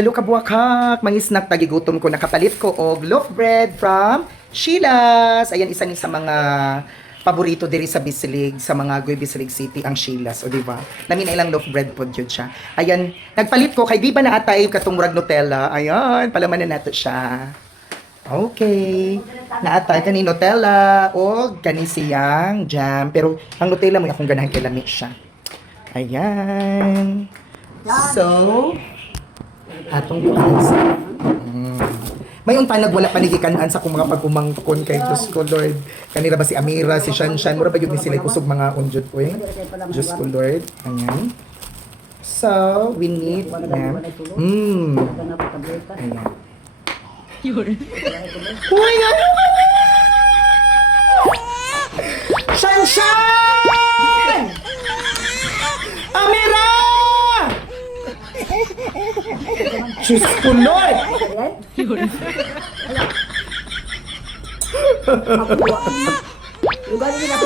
Hello kabuakak, mga snack tagigutom ko, nakapalit ko og loaf bread from Sheila's. Ayan, isa ni sa mga paborito diri sa Bisilig, sa mga Guy Bisilig City ang Sheila's, o di ba? Namin na ilang loaf bread po jud siya. Ayan, nagpalit ko kay di ba na atay katong murag Nutella. Ayan, palaman na nato siya. Okay. Naatay kani Nutella o kani siyang jam, pero ang Nutella mo akong ganahan kay lami siya. Ayan. So, atong bukas. May untanag wala panigikanaan sa kung mga pagumangkon kay Diyos ko Lord. Kanira ba si Amira, si Shanshan, mura ba yun sila kusog mga unjud ko eh. Diyos ko Lord. Ayan. So, we need na. Ayan. Uy, nga! Shanshan! Amira! Diyos ko Lord! Lugar nila